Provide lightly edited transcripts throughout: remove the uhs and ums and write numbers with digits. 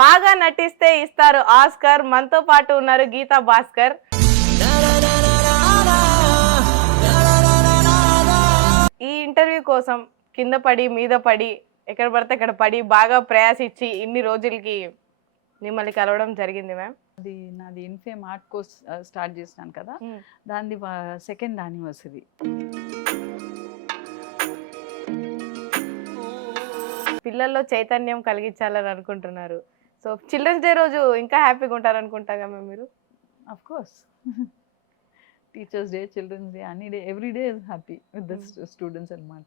బాగా నటిస్తే ఇస్తారు ఆస్కర్. మనతో పాటు ఉన్నారు గీతా భాస్కర్. ఈ ఇంటర్వ్యూ కోసం కింద పడి మీద పడి ఎక్కడ పడితే అక్కడ పడి బాగా ప్రయాసిచ్చి ఇన్ని రోజులకి మిమ్మల్ని కలవడం జరిగింది మ్యామ్. అది నాది ఇన్ఫేమ్ ఆర్ట్ కోర్స్ స్టార్ట్ చేసినాను కదా, దాన్ని సెకండ్ యానివర్సరీ. పిల్లల్లో చైతన్యం కలిగించాలని అనుకుంటున్నారు. సో చిల్డ్రన్స్ డే రోజు ఇంకా హ్యాపీగా ఉంటారనుకుంటా మ్యామ్ మీరు. Of course teachers day, children's day, అన్ని day, every day is happy with the students అనమాట.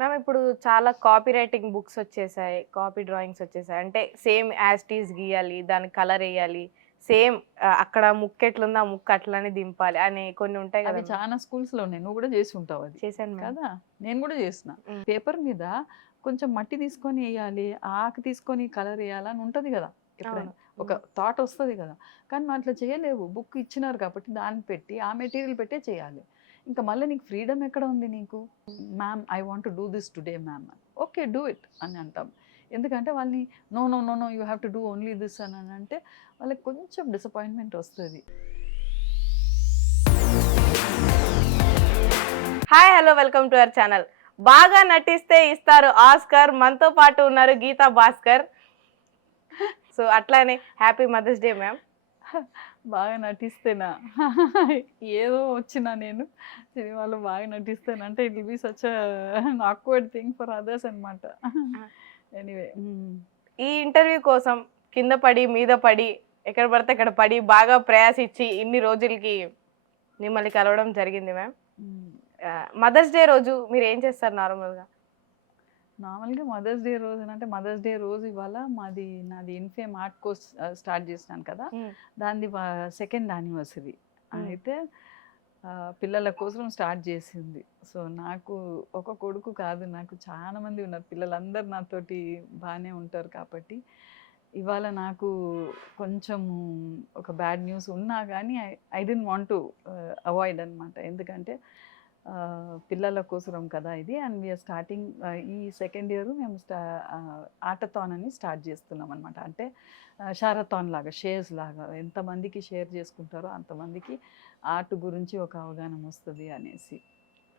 మ్యామ్ ఇప్పుడు చాలా కాపీ రైటింగ్ బుక్స్ వచ్చేసాయి, కాపీ డ్రాయింగ్స్ వచ్చేసాయి. అంటే సేమ్ యాజ్ టీజ్ గీయాలి, దానికి కలర్ వేయాలి, సేమ్ అక్కడ ముక్క ఎట్లుందో ఆ ముక్క అట్లనే దింపాలి అని కొన్ని ఉంటాయి కదా. అవి చాలా స్కూల్స్ లో ఉన్నాయి, నువ్వు కూడా చేసి ఉంటావు. అది చేశాను కదా, నేను కూడా చేసిన. పేపర్ మీద కొంచెం మట్టి తీసుకొని వేయాలి, ఆకు తీసుకొని కలర్ వేయాలని ఉంటది కదా, ఎప్పుడైనా ఒక థాట్ వస్తుంది కదా. కానీ నువ్వు అట్లా చేయలేవు, బుక్ ఇచ్చినారు కాబట్టి దాన్ని పెట్టి ఆ మెటీరియల్ పెట్టే చేయాలి. ఇంకా మళ్ళీ నీకు ఫ్రీడమ్ ఎక్కడ ఉంది నీకు? Ma'am I want to do this today ma'am, okay do it అని అంటాం. ఎందుకంటే వాళ్ళని no no no no you have to do only this అని అంటే వాళ్ళకి కొంచెం డిసప్పాయింట్మెంట్ వస్తుంది. Hi hello welcome to our channel. బాగా నటిస్తే ఇస్తారు ఆస్కర్. మనతో పాటు ఉన్నారు గీతా భాస్కర్. సో అట్లానే హ్యాపీ మదర్స్ డే మ్యామ్. బాగా నటిస్తేనా ఏదో వచ్చినా నేను సినిమాలో బాగా నటిస్తానంటే it will be such awkward thing for others అనమాట. ఎనీవే, ఈ ఇంటర్వ్యూ కోసం కింద పడి మీద పడి ఎక్కడ పడితే అక్కడ పడి బాగా ప్రయాసిచ్చి ఇన్ని రోజులకి మిమ్మల్ని కలవడం జరిగింది మ్యామ్. మదర్స్ డే రోజు మీరు ఏం చేస్తారు నార్మల్గా? మదర్స్ డే రోజు అంటే మదర్స్ డే రోజు ఇవాళ నాది ఇన్ఫేమ్ ఆర్ట్ కోర్స్ స్టార్ట్ చేసినాను కదా, దాన్ని సెకండ్ యానివర్సరీ. అయితే పిల్లల కోసం స్టార్ట్ చేసింది. సో నాకు ఒక కొడుకు కాదు, నాకు చాలా మంది ఉన్నారు, పిల్లలందరూ నాతోటి బాగానే ఉంటారు. కాబట్టి ఇవాళ నాకు కొంచెం ఒక బ్యాడ్ న్యూస్ ఉన్నా కానీ I don't want to avoid అనమాట. ఎందుకంటే పిల్లల కోసరం కదా ఇది. అండ్ వీఆర్ స్టార్టింగ్ ఈ సెకండ్ ఇయర్ మేము ఆటథాన్ అని స్టార్ట్ చేస్తున్నాం అనమాట. అంటే షారథాన్ లాగా, షేర్స్ లాగా, ఎంతమందికి షేర్ చేసుకుంటారో అంతమందికి ఆర్ట్ గురించి ఒక అవగాహన వస్తుంది అనేసి.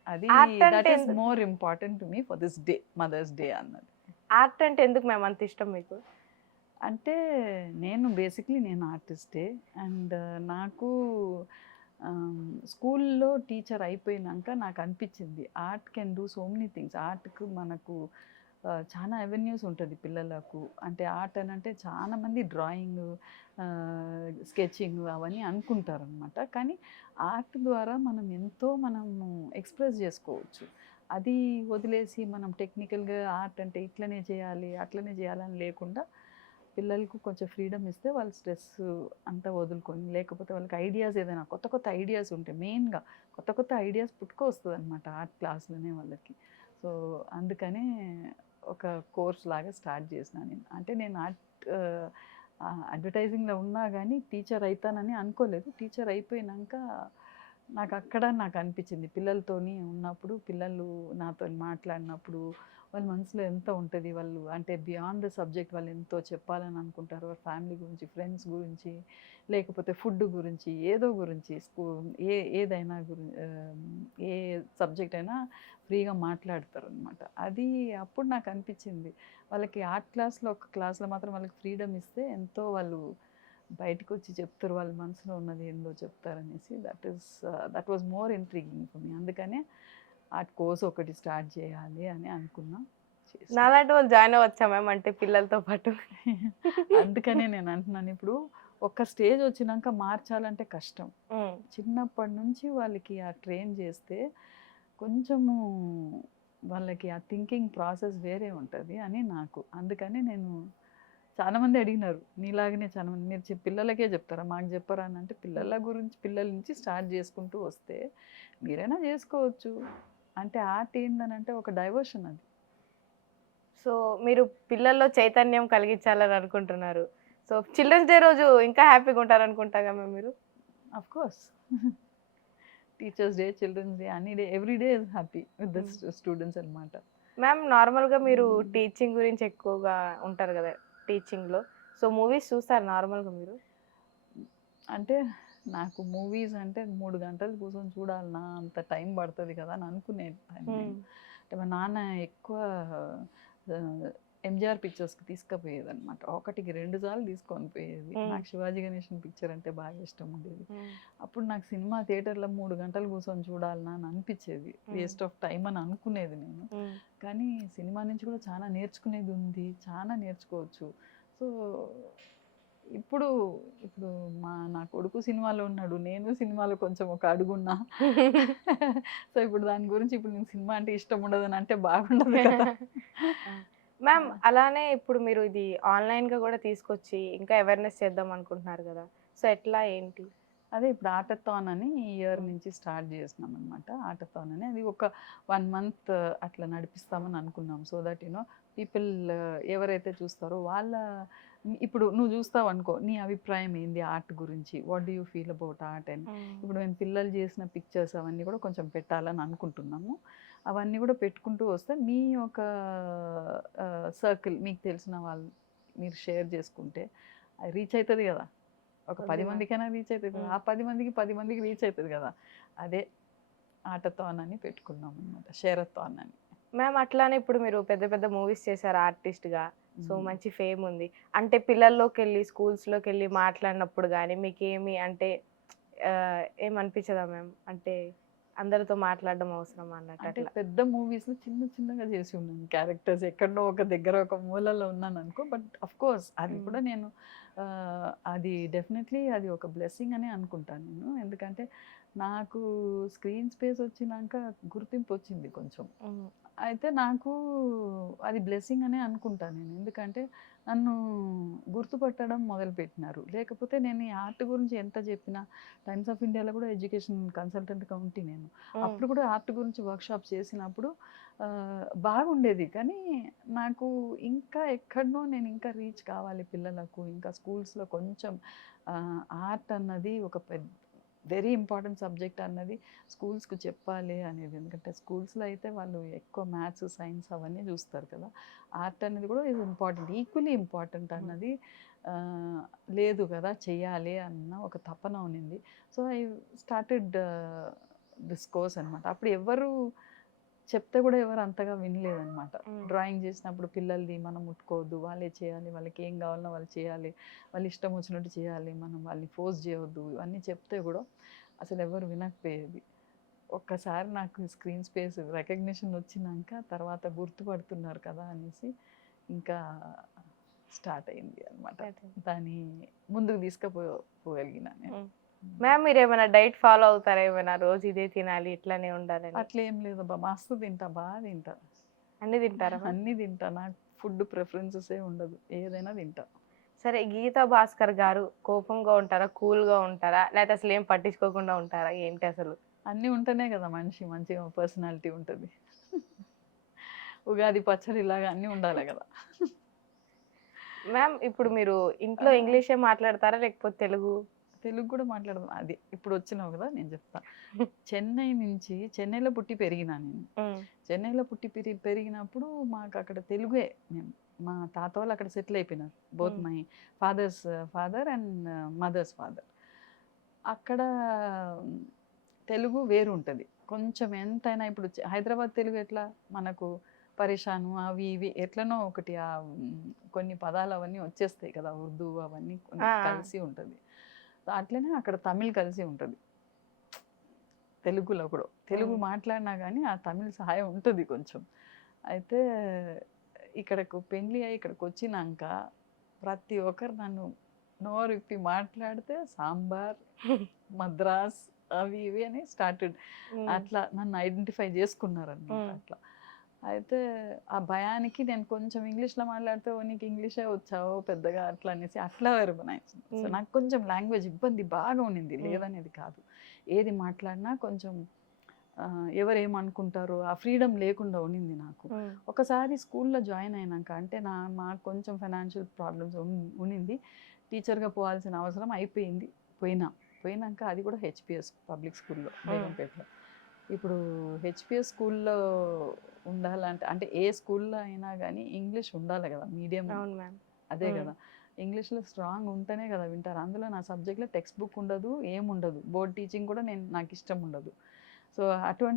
అది that is more important to me for this day, mother's day అన్నది. ఆర్ట్ అంటే ఎందుకు మేము అంత ఇష్టం మీకు? అంటే నేను ఆర్టిస్టే. అండ్ నాకు స్కూల్లో టీచర్ అయిపోయినాక నాకు అనిపించింది art can do so many things. ఆర్ట్కు మనకు చాలా అవెన్యూస్ ఉంటుంది పిల్లలకు. అంటే ఆర్ట్ అని అంటే చాలామంది డ్రాయింగ్, స్కెచింగ్ అవన్నీ అనుకుంటారు అనమాట. కానీ ఆర్ట్ ద్వారా మనము ఎక్స్ప్రెస్ చేసుకోవచ్చు. అది వదిలేసి మనం టెక్నికల్గా ఆర్ట్ అంటే ఇట్లనే చేయాలి అట్లనే చేయాలని లేకుండా పిల్లలకు కొంచెం ఫ్రీడమ్ ఇస్తే వాళ్ళు స్ట్రెస్ అంతా వదులుకొని, లేకపోతే వాళ్ళకి ఐడియాస్ ఏదైనా కొత్త ఐడియాస్ ఉంటాయి, మెయిన్గా కొత్త ఐడియాస్ పుట్టుకొస్తుంది అనమాట ఆర్ట్ క్లాస్లోనే వాళ్ళకి. సో అందుకనే ఒక కోర్స్ లాగా స్టార్ట్ చేసిన నేను. అంటే నేను ఆర్ట్ అడ్వర్టైజింగ్లో ఉన్నా కానీ టీచర్ అవుతానని అనుకోలేదు. టీచర్ అయిపోయినాక నాకు అనిపించింది, పిల్లలతోని ఉన్నప్పుడు, పిల్లలు నాతో మాట్లాడినప్పుడు వాళ్ళ మనసులో ఎంత ఉంటుంది, వాళ్ళు అంటే బియాండ్ ద సబ్జెక్ట్ వాళ్ళు ఎంతో చెప్పాలని అనుకుంటారు. వాళ్ళ ఫ్యామిలీ గురించి, ఫ్రెండ్స్ గురించి, లేకపోతే ఫుడ్ గురించి, ఏదో గురించి, ఏదైనా ఏ సబ్జెక్ట్ అయినా ఫ్రీగా మాట్లాడతారు అనమాట. అది అప్పుడు నాకు అనిపించింది, వాళ్ళకి ఆర్ట్ క్లాస్లో ఒక క్లాస్లో మాత్రం వాళ్ళకి ఫ్రీడమ్ ఇస్తే ఎంతో వాళ్ళు బయటకు వచ్చి చెప్తారు, వాళ్ళ మనసులో ఉన్నది ఏందో చెప్తారనేసి. That was more intriguing for me. అందుకనే ఆర్ట్ కోర్స్ ఒకటి స్టార్ట్ చేయాలి అని అనుకున్నా. నాలాంటి వాళ్ళు జాయిన్ అవ్వచ్చా మ్యామ్, అంటే పిల్లలతో పాటు? అందుకనే నేను అంటున్నాను, ఇప్పుడు ఒక స్టేజ్ వచ్చినాక మార్చాలంటే కష్టం. చిన్నప్పటి నుంచి వాళ్ళకి ఆ ట్రైన్ చేస్తే కొంచెము వాళ్ళకి ఆ థింకింగ్ ప్రాసెస్ వేరే ఉంటుంది అని నాకు. అందుకని నేను చాలామంది అడిగినారు, నీలాగనే చాలామంది, మీరు పిల్లలకే చెప్తారా మాకు చెప్పరా అని. అంటే పిల్లల నుంచి స్టార్ట్ చేసుకుంటూ వస్తే మీరైనా చేసుకోవచ్చు. అంటే ఆర్ట్ ఏందనంటే ఒక డైవర్షన్ అది. సో మీరు పిల్లల్లో చైతన్యం కలిగించాలని అనుకుంటున్నారు. సో చిల్డ్రన్స్ డే రోజు ఇంకా హ్యాపీగా ఉంటారనుకుంటా మ్యామ్ మీరు. Of course teachers day, children's day, అన్ని day, every day is happy with the students అనమాట. మ్యామ్ నార్మల్గా మీరు టీచింగ్ గురించి ఎక్కువగా ఉంటారు కదా టీచింగ్లో, సో మూవీస్ చూస్తారు నార్మల్గా మీరు? అంటే నాకు మూవీస్ అంటే 3 గంటలు కూర్చొని చూడాలనా అంత టైం పడుతుంది కదా అని అనుకునేదాన్ని నేను. అంటే మా నాన్న ఎక్కువ ఎంజీఆర్ పిక్చర్స్కి తీసుకుపోయేది అనమాట. ఒకటికి 2 సార్లు తీసుకొని పోయేది. నాకు శివాజీ గణేషన్ పిక్చర్ అంటే బాగా ఇష్టం ఉండేది. అప్పుడు నాకు సినిమా థియేటర్లో 3 గంటలు కూర్చొని చూడాలనా అని అనిపించేది. వేస్ట్ ఆఫ్ టైం అని అనుకునేది నేను. కానీ సినిమా నుంచి కూడా చాలా నేర్చుకునేది ఉంది, చాలా నేర్చుకోవచ్చు. సో ఇప్పుడు ఇప్పుడు నా కొడుకు సినిమాలో ఉన్నాడు, నేను సినిమాలో కొంచెం ఒక అడుగున్నా. సో ఇప్పుడు దాని గురించి ఇప్పుడు నేను సినిమా అంటే ఇష్టం ఉండదని అంటే బాగుండదు కదా. మ్యామ్ అలానే ఇప్పుడు మీరు ఇది ఆన్లైన్గా కూడా తీసుకొచ్చి ఇంకా అవేర్నెస్ చేద్దాం అనుకుంటున్నారు కదా, సో ఎట్లా ఏంటి? అదే ఇప్పుడు ఆటథాన్ అని ఈ ఇయర్ నుంచి స్టార్ట్ చేసినాం అనమాట. ఆటథాన్ అని అది ఒక 1 మంత్ అట్లా నడిపిస్తామని అనుకున్నాం. సో దట్ యూనో పీపుల్ ఎవరైతే చూస్తారో వాళ్ళ ఇప్పుడు నువ్వు చూస్తావు అనుకో, నీ అభిప్రాయం ఏంది ఆర్ట్ గురించి, what do you feel about art అని. ఇప్పుడు మేము పిల్లలు చేసిన పిక్చర్స్ అవన్నీ కూడా కొంచెం పెట్టాలని అనుకుంటున్నాము. అవన్నీ కూడా పెట్టుకుంటూ వస్తే మీ ఒక సర్కిల్ మీకు తెలిసిన వాళ్ళు మీరు షేర్ చేసుకుంటే అది రీచ్ అవుతుంది కదా. ఒక 10 మందికైనా రీచ్ అవుతుంది కదా. ఆ 10 మందికి 10 మందికి రీచ్ అవుతుంది కదా. అదే ఆటథాన్ అని పెట్టుకున్నాం అనమాట, షేరథాన్ అని. మ్యామ్ అట్లానే ఇప్పుడు మీరు పెద్ద పెద్ద మూవీస్ చేశారు ఆర్టిస్ట్గా, సో మంచి ఫేమ్ ఉంది. అంటే పిల్లల్లోకి వెళ్ళి స్కూల్స్లోకి వెళ్ళి మాట్లాడినప్పుడు కానీ మీకు ఏమి అంటే ఏమనిపించదా మ్యామ్? అంటే అందరితో మాట్లాడడం అవసరం అన్నట్టు అంటే అట్లా? పెద్ద మూవీస్లో చిన్న చిన్నగా చేసి ఉన్నాను క్యారెక్టర్స్, ఎక్కడో ఒక దగ్గర ఒక మూలలో ఉన్నాను అనుకో. బట్ అఫ్ కోర్స్ అది కూడా నేను అది డెఫినెట్లీ అది ఒక బ్లెస్సింగ్ అనే అనుకుంటాను నేను. ఎందుకంటే నాకు స్క్రీన్ స్పేస్ వచ్చినాక గుర్తింపు వచ్చింది కొంచెం. అయితే నాకు అది బ్లెస్సింగ్ అనే అనుకుంటాను నేను. ఎందుకంటే నన్ను గుర్తుపట్టడం మొదలుపెట్టినారు. లేకపోతే నేను ఈ ఆర్ట్ గురించి ఎంత చెప్పినా, టైమ్స్ ఆఫ్ ఇండియాలో కూడా ఎడ్యుకేషన్ కన్సల్టెంట్గా ఉంటే నేను అప్పుడు కూడా ఆర్ట్ గురించి వర్క్షాప్ చేసినప్పుడు బాగుండేది. కానీ నాకు ఇంకా ఎక్కడనో నేను ఇంకా రీచ్ కావాలి పిల్లలకు, ఇంకా స్కూల్స్లో కొంచెం ఆర్ట్ అన్నది ఒక పెద్ద వెరీ ఇంపార్టెంట్ సబ్జెక్ట్ అన్నది స్కూల్స్కి చెప్పాలి అనేది. ఎందుకంటే స్కూల్స్లో అయితే వాళ్ళు ఎక్కువ మ్యాథ్స్ సైన్స్ అవన్నీ చూస్తారు కదా. ఆర్ట్ అనేది కూడా ఈజ్ ఇంపార్టెంట్, ఈక్వలీ ఇంపార్టెంట్ అన్నది లేదు కదా, చెయ్యాలి అన్న ఒక తపన ఉన్నింది. So I started this course అనమాట. అప్పుడు ఎవరు చెప్తే కూడా ఎవరు అంతగా వినలేదన్నమాట. డ్రాయింగ్ చేసినప్పుడు పిల్లల్ని మనం ముట్టుకోవద్దు, వాళ్ళే చేయాలి, వాళ్ళకి ఏం కావాలన్నా వాళ్ళు చేయాలి, వాళ్ళు ఇష్టం వచ్చినట్టు చేయాలి, మనం వాళ్ళని ఫోర్స్ చేయవద్దు, ఇవన్నీ చెప్తే కూడా అసలు ఎవరు వినకపోయేది. ఒక్కసారి నాకు స్క్రీన్ స్పేస్ రికగ్నిషన్ వచ్చినాక తర్వాత గుర్తుపడుతున్నారు కదా అనేసి ఇంకా స్టార్ట్ అయింది అనమాట. దాన్ని ముందుకు తీసుకుపోగలిగిన నేను. మ్యామ్ మీరు ఏమైనా డైట్ ఫాలో అవుతారా? ఏమైనా రోజు ఇదే తినాలి ఇట్లానే ఉండాలని? అట్లా ఏం లేదబ్బా, మస్తు తింటా, బాగా తింటా, అన్ని తింటారా? అన్నీ తింటా. నాకు ఫుడ్ ప్రిఫరెన్సెస్ ఉండదు, ఏదైనా తింటా. సరే, గీతా భాస్కర్ గారు కోపంగా ఉంటారా, కూల్గా ఉంటారా, లేకపోతే అసలు ఏం పట్టించుకోకుండా ఉంటారా, ఏంటి అసలు? అన్నీ ఉంటేనే కదా మనిషి మంచిగా పర్సనాలిటీ ఉంటుంది. ఉగాది పచ్చడి ఇలాగా అన్నీ ఉండాలి కదా. మ్యామ్ ఇప్పుడు మీరు ఇంట్లో ఇంగ్లీషే మాట్లాడతారా లేకపోతే తెలుగు? తెలుగు కూడా మాట్లాడదాం. అది ఇప్పుడు వచ్చినావు కదా నేను చెప్తా. చెన్నైలో పుట్టి పెరిగినా నేను. చెన్నైలో పుట్టి పెరిగినప్పుడు మాకు అక్కడ తెలుగే. మేము మా తాత వాళ్ళు అక్కడ సెటిల్ అయిపోయినారు, both my father's father and mother's father. అక్కడ తెలుగు వేరు ఉంటుంది కొంచెం ఎంతైనా. ఇప్పుడు హైదరాబాద్ తెలుగు ఎట్లా మనకు పరేషాను అవి ఇవి ఎట్లనో ఒకటి కొన్ని పదాలు అవన్నీ వచ్చేస్తాయి కదా, ఉర్దూ అవన్నీ కలిసి ఉంటుంది. అట్లనే అక్కడ తమిళ్ కలిసి ఉంటుంది తెలుగులో కూడా. తెలుగు మాట్లాడినా కానీ ఆ తమిళ్ సహాయం ఉంటుంది కొంచెం. అయితే ఇక్కడకు పెళ్ళి అయ్యి ఇక్కడికి వచ్చినాక ప్రతి ఒక్కరు నన్ను నోరు ఇప్పి మాట్లాడితే సాంబార్ మద్రాస్ అవి ఇవి అని స్టార్టెడ్. అట్లా నన్ను ఐడెంటిఫై చేసుకున్నారనమాట అట్లా. అయితే ఆ భయానికి నేను కొంచెం ఇంగ్లీష్లో మాట్లాడితే నీకు ఇంగ్లీషే వచ్చావో పెద్దగా అట్లా అనేసి అట్లా వెరబనాయించింది. సో నాకు కొంచెం లాంగ్వేజ్ ఇబ్బంది బాగా ఉండింది, లేదనేది కాదు. ఏది మాట్లాడినా కొంచెం ఎవరేమనుకుంటారో ఆ ఫ్రీడమ్ లేకుండా ఉండింది నాకు. ఒకసారి స్కూల్లో జాయిన్ అయినాక అంటే మాకు కొంచెం ఫైనాన్షియల్ ప్రాబ్లమ్స్ ఉండింది, టీచర్గా పోవాల్సిన అవసరం అయిపోయింది. పోయినాక అది కూడా హెచ్పిఎస్ పబ్లిక్ స్కూల్లో బేగంపేటలో. ఇప్పుడు హెచ్పిఎస్ స్కూల్లో ఉండాలంటే అంటే ఏ స్కూల్లో అయినా కానీ ఇంగ్లీష్ ఉండాలి కదా, మీడియం అవును మ్యామ్. అదే కదా. ఇంగ్లీష్లో స్ట్రాంగ్ ఉంటేనే కదా వింటారు. అందులో నా సబ్జెక్ట్లో టెక్స్ట్ బుక్ ఉండదు, ఏముండదు, బోర్డ్ టీచింగ్ కూడా నాకు ఇష్టం ఉండదు. సో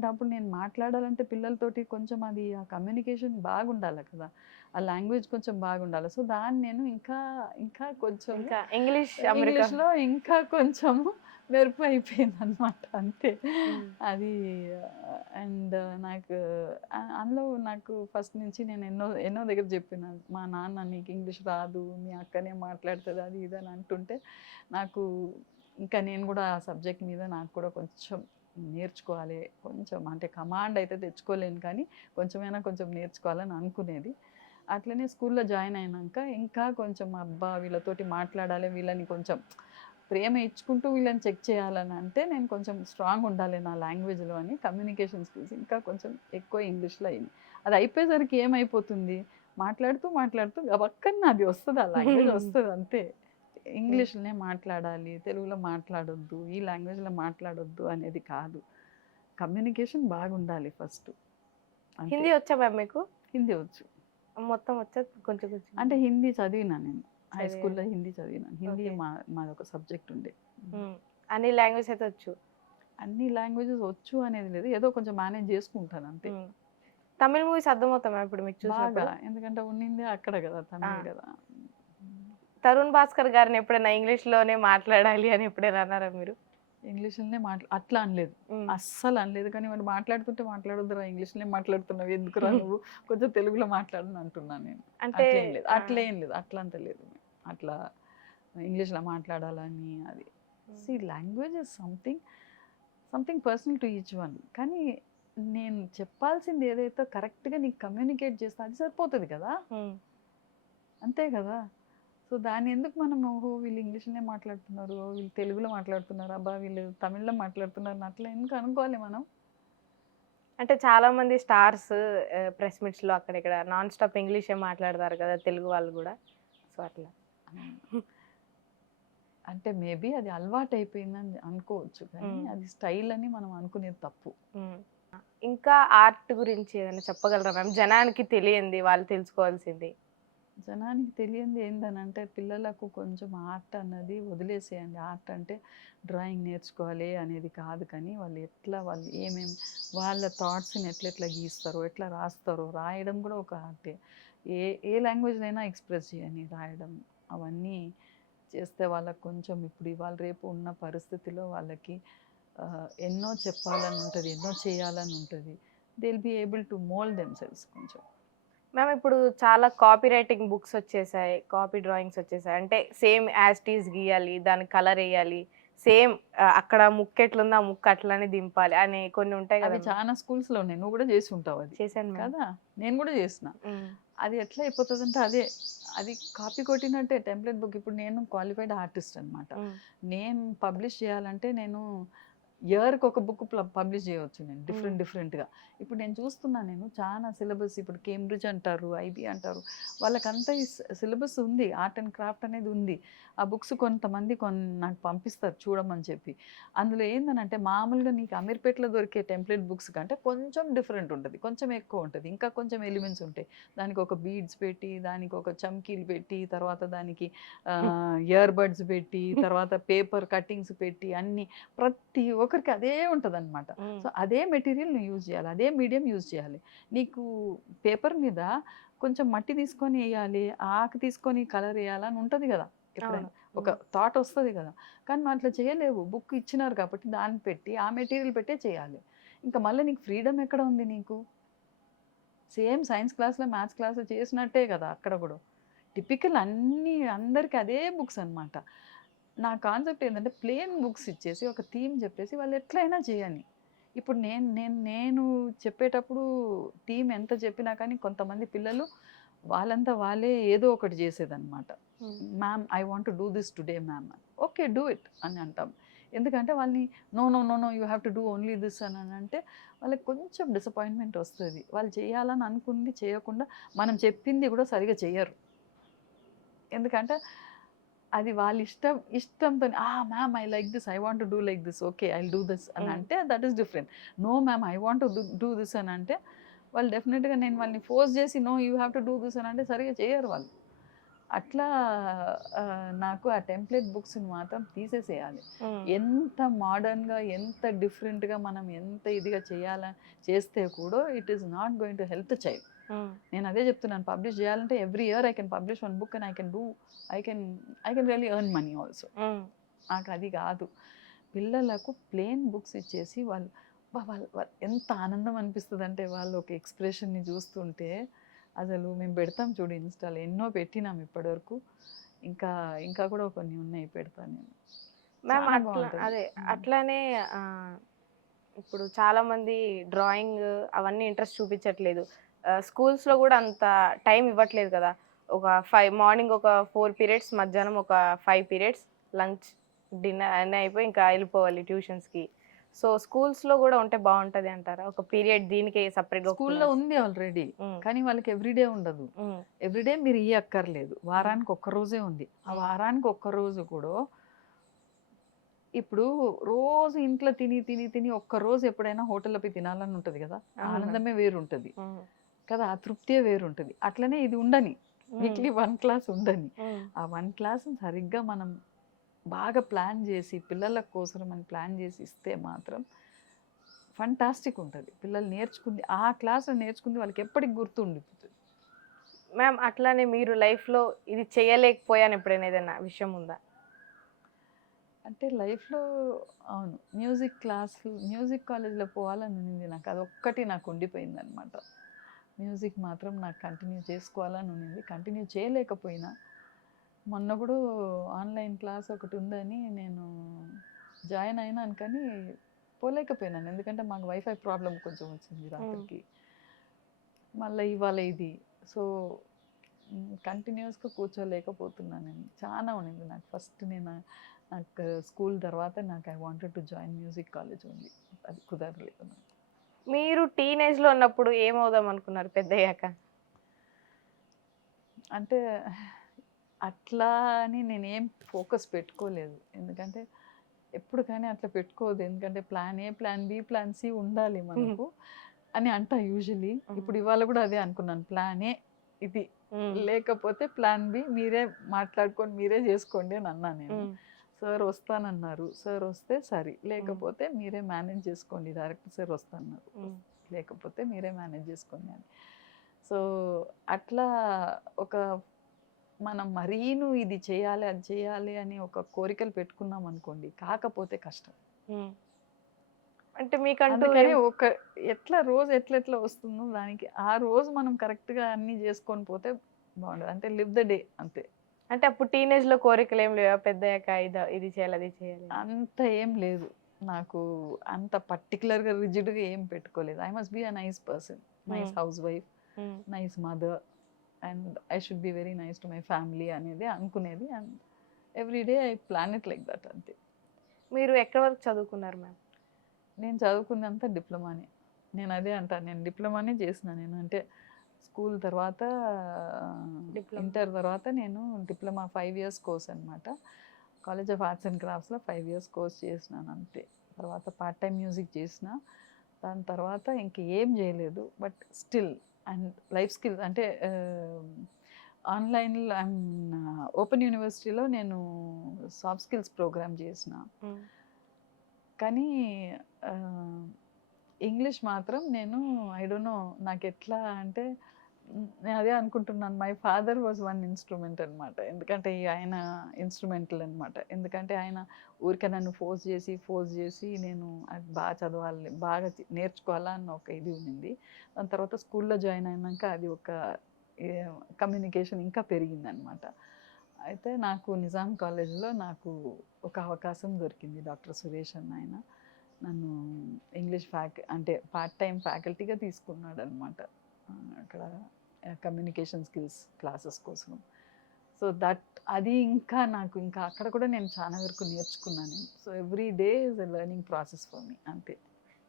అప్పుడు నేను మాట్లాడాలంటే పిల్లలతోటి కొంచెం అది ఆ కమ్యూనికేషన్ బాగుండాలి కదా, ఆ లాంగ్వేజ్ కొంచెం బాగుండాలి. సో దాన్ని నేను ఇంకా ఇంకా కొంచెం ఇంకా ఇంగ్లీష్ అమెరికా. ఇంగ్లీష్లో ఇంకా కొంచెం మెరుపు అయిపోయింది అనమాట, అంతే. అది అండ్ నాకు అందులో నాకు ఫస్ట్ నుంచి నేను ఎన్నో ఎన్నో దగ్గర చెప్పిన, మా నాన్న నీకు ఇంగ్లీష్ రాదు, మీ అక్కనే మాట్లాడుతుంది అది ఇది అని అంటుంటే నాకు ఇంకా నేను కూడా ఆ సబ్జెక్ట్ మీద నాకు కూడా కొంచెం నేర్చుకోవాలి, కొంచెం అంటే కమాండ్ అయితే తెచ్చుకోలేను కానీ కొంచెమైనా కొంచెం నేర్చుకోవాలని అనుకునేది. అట్లనే స్కూల్లో జాయిన్ అయినాక ఇంకా కొంచెం అబ్బా వీళ్ళతోటి మాట్లాడాలి, వీళ్ళని కొంచెం ప్రేమ ఇచ్చుకుంటూ వీళ్ళని చెక్ చేయాలని అంటే నేను కొంచెం స్ట్రాంగ్ ఉండాలి నా లాంగ్వేజ్లో అని కమ్యూనికేషన్ స్కిల్స్ ఇంకా కొంచెం ఎక్కువ ఇంగ్లీష్లో అయింది. అది అయిపోయేసరికి ఏమైపోతుంది, మాట్లాడుతూ మాట్లాడుతూ గబక్కన అది వస్తుంది, ఆ లాంగ్వేజ్ వస్తుంది అంతే. ఇంగ్లీష్లోనే మాట్లాడాలి, తెలుగులో మాట్లాడొద్దు, ఈ లాంగ్వేజ్లో మాట్లాడొద్దు అనేది కాదు. కమ్యూనికేషన్ బాగుండాలి ఫస్ట్. హిందీ వచ్చా మ్యామ్ మీకు? హిందీ వచ్చు. మొత్తం వచ్చా? కొంచెం కొంచెం అంటే హిందీ చదివినా నేను, హై చదివారు. స్కూల్లో హిందీ చదివినాను. హిందీ Okay. మాదొక సబ్జెక్ట్ ఉండే. అన్ని లాంగ్వేజ్ అయితే వచ్చు. అన్ని లాంగ్వేజెస్ వచ్చు అనేది లేదు, ఏదో కొంచెం మేనేజ్ చేసుకుంటాను అంతే. తమిళ మూవీస్ అర్థమవుతాం ఇప్పుడు మీకు బాగా, చూసినప్పుడు? ఎందుకంటే ఉండిందే అక్కడ కదా, తమిళ్ కదా. తరుణ్ భాస్కర్ గారిని ఎప్పుడైనా ఇంగ్లీష్లోనే మాట్లాడాలి అని ఎప్పుడైనా అన్నారా మీరు? ఇంగ్లీష్లోనే అట్లా అనలేదు, అస్సలు అనలేదు. కానీ వాడు మాట్లాడుతుంటే మాట్లాడొద్దురా, ఇంగ్లీష్లోనే మాట్లాడుతున్నావు ఎందుకురా నువ్వు, కొంచెం తెలుగులో మాట్లాడని అంటున్నాను నేను. అంటే అట్లేం లేదు, అట్లా అంత లేదు. అట్లా ఇంగ్లీష్లో మాట్లాడాలని అది language is something personal to each one. కానీ నేను చెప్పాల్సింది ఏదైతే కరెక్ట్గా నీకు కమ్యూనికేట్ చేస్తే అది సరిపోతుంది కదా, అంతే కదా. సో దాన్ని ఎందుకు మనం ఓహో వీళ్ళు ఇంగ్లీష్లోనే మాట్లాడుతున్నారు, వీళ్ళు తెలుగులో మాట్లాడుతున్నారు, అబ్బా వీళ్ళు తమిళ్లో మాట్లాడుతున్నారు అట్లా ఎందుకు అనుకోవాలి మనం. అంటే చాలా మంది స్టార్స్ ప్రెస్ మీట్స్లో అక్కడ ఇక్కడ నాన్ స్టాప్ ఇంగ్లీషే మాట్లాడతారు కదా తెలుగు వాళ్ళు కూడా, సో అట్లా. అంటే మేబీ అది అలవాటు అయిపోయిందని అనుకోవచ్చు, కానీ అది స్టైల్ అని మనం అనుకునేది తప్పు. ఇంకా ఆర్ట్ గురించి ఏదైనా చెప్పగలరా మ్యామ్, జనానికి తెలియంది వాళ్ళు తెలుసుకోవాల్సింది? జనానికి తెలియంది ఏంటనంటే పిల్లలకు కొంచెం ఆర్ట్ అన్నది వదిలేసేయండి. ఆర్ట్ అంటే డ్రాయింగ్ నేర్చుకోవాలి అనేది కాదు, కానీ వాళ్ళు ఏమేమి వాళ్ళ థాట్స్ని ఎట్లా గీస్తారో, ఎట్లా రాస్తారో, రాయడం కూడా ఒక ఆర్టే. ఏ లాంగ్వేజ్నైనా ఎక్స్ప్రెస్ చేయని రాయడం, అవన్నీ చేస్తే వాళ్ళకు కొంచెం ఇప్పుడు ఇవాళ రేపు ఉన్న పరిస్థితిలో వాళ్ళకి ఎన్నో చెప్పాలని ఉంటుంది, ఎన్నో చేయాలని ఉంటుంది. They will be able to mould themselves కొంచెం. మ్యామ్ ఇప్పుడు చాలా కాపీ రైటింగ్ బుక్స్ వచ్చేసాయి, కాపీ డ్రాయింగ్స్ వచ్చేసాయి. అంటే సేమ్ యాస్టీస్ గీయాలి, దాని కలర్ వేయాలి, సేమ్ అక్కడ ముక్క ఎట్లుందో ఆ ముక్క అట్లానే దింపాలి అని కొన్ని ఉంటాయి అవి కదా. చాలా స్కూల్స్లో ఉన్నాయి, నువ్వు కూడా చేసి ఉంటావు అది. చేశాను కదా, నేను కూడా చేసిన. అది ఎట్లా అయిపోతుంది అంటే అది కాపీ కొట్టినట్టే టెంప్లెట్ బుక్. ఇప్పుడు నేను క్వాలిఫైడ్ ఆర్టిస్ట్ అనమాట. నేను పబ్లిష్ చేయాలంటే నేను ఇయర్కి ఒక బుక్ పబ్లిష్ చేయవచ్చు నేను, డిఫరెంట్గా. ఇప్పుడు నేను చూస్తున్నాను చాలా సిలబస్, ఇప్పుడు కేంబ్రిడ్జ్ అంటారు, ఐబీ అంటారు, వాళ్ళకంతా ఈ సిలబస్ ఉంది, ఆర్ట్ అండ్ క్రాఫ్ట్ అనేది ఉంది. ఆ బుక్స్ కొంతమంది నాకు పంపిస్తారు చూడమని చెప్పి. అందులో ఏంటంటే మామూలుగా నీకు అమీర్పేటలో దొరికే టెంప్లెట్ బుక్స్ కంటే కొంచెం డిఫరెంట్ ఉంటుంది, కొంచెం ఎక్కువ ఉంటుంది, ఇంకా కొంచెం ఎలిమెంట్స్ ఉంటాయి. దానికి ఒక బీడ్స్ పెట్టి, దానికి ఒక చమ్కీలు పెట్టి, తర్వాత దానికి ఇయర్ బడ్స్ పెట్టి, తర్వాత పేపర్ కటింగ్స్ పెట్టి, అన్ని ప్రతి ఒక్కరికి అదే ఉంటుంది అనమాట. సో అదే మెటీరియల్ నువ్వు యూజ్ చేయాలి, అదే మీడియం యూజ్ చేయాలి. నీకు పేపర్ మీద కొంచెం మట్టి తీసుకొని వేయాలి, ఆకు తీసుకొని కలర్ వేయాలని ఉంటుంది కదా, ఎప్పుడైనా ఒక థాట్ వస్తుంది కదా. కానీ నువ్వు అట్లా చేయలేవు, బుక్ ఇచ్చినారు కాబట్టి దాన్ని పెట్టి ఆ మెటీరియల్ పెట్టే చేయాలి. ఇంకా మళ్ళీ నీకు ఫ్రీడమ్ ఎక్కడ ఉంది నీకు? సేమ్ సైన్స్ క్లాస్లో మ్యాథ్స్ క్లాస్లో చేసినట్టే కదా అక్కడ కూడా. టిపికల్ అందరికీ అదే బుక్స్ అనమాట. నా కాన్సెప్ట్ ఏంటంటే ప్లెయిన్ బుక్స్ ఇచ్చేసి ఒక థీమ్ చెప్పేసి వాళ్ళు ఎట్లయినా చేయని. ఇప్పుడు నేను చెప్పేటప్పుడు థీమ్ ఎంత చెప్పినా కానీ కొంతమంది పిల్లలు వాళ్ళంతా వాళ్ళే ఏదో ఒకటి చేసేదన్నమాట. Ma'am I want to do this today ma'am, okay do it అని అంటాం. ఎందుకంటే వాళ్ళని no no no no you have to do only this అని అంటే వాళ్ళకి కొంచెం డిసప్పాయింట్మెంట్ వస్తుంది. వాళ్ళు చేయాలని అనుకుంది చేయకుండా మనం చెప్పింది కూడా సరిగా చేయరు. ఎందుకంటే అది వాళ్ళ ఇష్టంతో ma'am I like this, I want do like this, okay I do this అని అంటే that is different. No ma'am I want do this అని అంటే వాళ్ళు డెఫినెట్గా, నేను వాళ్ళని ఫోర్స్ చేసి no you have to do this అని అంటే సరిగా చేయరు వాళ్ళు. అట్లా నాకు ఆ టెంప్లెట్ బుక్స్ని మాత్రం తీసేసేయాలి. ఎంత మోడర్న్గా, ఎంత డిఫరెంట్గా మనం ఎంత ఇదిగా చేస్తే కూడా it is not going to help the child. నేను అదే చెప్తున్నాను, పబ్లిష్ చేయాలంటే every year I can publish one book and I can really earn money also. నాకు అది కాదు. పిల్లలకు ప్లెయిన్ బుక్స్ ఇచ్చేసి వాళ్ళు ఎంత ఆనందం అనిపిస్తుంది అంటే వాళ్ళు ఒక ఎక్స్ప్రెషన్ని చూస్తుంటే, అసలు మేము పెడతాం చూడు ఇన్స్టాలో, ఎన్నో పెట్టినాం ఇప్పటివరకు, ఇంకా కూడా కొన్ని ఉన్నాయి, పెడతాను నేను. మ్యామ్ చాలా అట్లా బాగుంటుంది. అదే అట్లానే ఇప్పుడు చాలా మంది డ్రాయింగ్ అవన్నీ ఇంట్రెస్ట్ చూపించట్లేదు. స్కూల్స్లో కూడా అంత టైం ఇవ్వట్లేదు కదా. మార్నింగ్ ఒక 4 పీరియడ్స్, మధ్యాహ్నం ఒక 5 పీరియడ్స్, లంచ్ డిన్నర్ అన్నీ అయిపోయి ఇంకా వెళ్ళిపోవాలి ట్యూషన్స్కి. సో స్కూల్స్లో కూడా ఉంటే బాగుంటుంది అంటారా? ఒక పీరియడ్ దీనికి సపరేట్గా. స్కూల్లో ఉంది ఆల్రెడీ, కానీ వాళ్ళకి ఎవ్రీడే ఉండదు. ఎవ్రీడే మీరు ఇవ్వక్కర్లేదు, వారానికి ఒక్క రోజే ఉంది. ఆ వారానికి ఒక్క రోజు కూడా ఇప్పుడు రోజు ఇంట్లో తిని ఒక్క రోజు ఎప్పుడైనా హోటల్లో పోయి తినాలని ఉంటుంది కదా, ఆనందమే వేరుంటుంది కదా, ఆ తృప్తియే వేరుంటుంది. అట్లనే ఇది ఉండని, వీక్లీ 1 క్లాస్ ఉండని. ఆ 1 క్లాస్ సరిగ్గా మనం బాగా ప్లాన్ చేసి పిల్లల కోసం మనం ప్లాన్ చేసి ఇస్తే మాత్రం ఫంటాస్టిక్ ఉంటుంది. పిల్లలు నేర్చుకుంది, ఆ క్లాస్లో నేర్చుకుంది వాళ్ళకి ఎప్పటికి గుర్తు ఉండిపోతుంది. మ్యామ్ అట్లానే మీరు లైఫ్లో ఇది చేయలేకపోయాను ఎప్పుడైనా ఏదైనా విషయం ఉందా? అంటే లైఫ్లో అవును, మ్యూజిక్ కాలేజ్లో పోవాలని ఉంది నాకు, అదొక్కటి నాకు ఉండిపోయింది అనమాట. మ్యూజిక్ మాత్రం నాకు కంటిన్యూ చేసుకోవాలని ఉంది, కంటిన్యూ చేయలేకపోయినా. మొన్న కూడా ఆన్లైన్ క్లాస్ ఒకటి ఉందని నేను జాయిన్ అయినాను, కానీ పోలేకపోయినాను. ఎందుకంటే మాకు వైఫై ప్రాబ్లం కొంచెం వచ్చింది రాత్రికి, మళ్ళీ ఇవాళ ఇది. సో కంటిన్యూస్గా కూర్చోలేకపోతున్నాను. నేను చాలా ఉండింది నాకు. ఫస్ట్ నాకు స్కూల్ తర్వాత నాకు I wanted to join music college ఉంది, అది కుదరలేదు. మీరు టీనేజ్లో ఉన్నప్పుడు ఏమవుదాం అనుకున్నారు పెద్దయ్యాక? అంటే అట్లా అని నేనేం ఫోకస్ పెట్టుకోలేదు, ఎందుకంటే ఎప్పుడు కానీ అట్లా పెట్టుకోవద్దు. ఎందుకంటే plan A, plan B, plan C ఉండాలి మనకు అని అంటా యూజువలీ. ఇప్పుడు ఇవాళ కూడా అదే అనుకున్నాను, ప్లాన్ ఏ ఇది, లేకపోతే ప్లాన్ బి మీరే మాట్లాడుకొని మీరే చేసుకోండి అని అన్నా నేను. సార్ వస్తానన్నారు, సార్ వస్తే సరే, లేకపోతే మీరే మేనేజ్ చేసుకోండి, డైరెక్టర్ సార్ వస్తాన్నారు, లేకపోతే మీరే మేనేజ్ చేసుకోండి అని. సో అట్లా ఒక మనం మరీను ఇది చేయాలి అది చేయాలి అని ఒక కోరికలు పెట్టుకున్నాం అనుకోండి, కాకపోతే కష్టం. అంటే మీకంటూ ఒక ఎట్లా రోజు ఎట్లా వస్తుందో దానికి ఆ రోజు మనం కరెక్ట్గా అన్నీ చేసుకొని పోతే బాగుండదు. అంటే లివ్ ద డే అంతే. అంటే అప్పుడు టీనేజ్లో కోరికలు ఏం లేవా? పెద్దయ్యాక ఇది చేయాలి అది చేయాలి అంత ఏం లేదు నాకు, అంత పర్టికులర్గా రిజిడ్గా ఏం పెట్టుకోలేదు. I must be a nice person, nice house wife, nice mother, and I should be very nice to my family అనేది అనుకునేది. And everyday I plan it like that అంతే. మీరు ఎక్కడి వరకు చదువుకున్నారు మ్యామ్? నేను చదువుకున్నంత డిప్లొమానే. నేను అదే అంటాను, నేను డిప్లొమానే చేసిన. నేను అంటే స్కూల్ తర్వాత ఇంటర్ తర్వాత నేను డిప్లొమా 5 years కోర్స్ అనమాట. కాలేజ్ ఆఫ్ ఆర్ట్స్ అండ్ క్రాఫ్ట్స్లో 5 years కోర్స్ చేసినాను అంతే. తర్వాత పార్ట్ టైం మ్యూజిక్ చేసిన, దాని తర్వాత ఇంకేం చేయలేదు. But still and life skills అంటే ఆన్లైన్లో ఓపెన్ యూనివర్సిటీలో నేను సాఫ్ట్ స్కిల్స్ ప్రోగ్రామ్ చేసిన. కానీ ఇంగ్లీష్ మాత్రం నేను ఐ డోంట్ నో నాకు ఎట్లా అంటే, నేను అదే అనుకుంటున్నాను, my father was one instrument అనమాట. ఎందుకంటే ఆయన ఇన్స్ట్రుమెంటల్ అనమాట. ఎందుకంటే ఆయన ఊరికే నన్ను ఫోర్స్ చేసి నేను అది బాగా చదవాలి, బాగా నేర్చుకోవాలా అన్న ఒక ఇది ఉంది. దాని తర్వాత స్కూల్లో జాయిన్ అయినాక అది ఒక కమ్యూనికేషన్ ఇంకా పెరిగిందనమాట. అయితే నాకు నిజాం కాలేజ్లో నాకు ఒక అవకాశం దొరికింది. డాక్టర్ సురేష్ అన్న ఆయన నన్ను ఇంగ్లీష్ అంటే పార్ట్ టైం ఫ్యాకల్టీగా తీసుకున్నాడు అనమాట అక్కడ కమ్యూనికేషన్ స్కిల్స్ క్లాసెస్ కోసం. సో అది ఇంకా అక్కడ కూడా నేను చాలా వరకు నేర్చుకున్నాను. So every day is a learning process for me అంతే.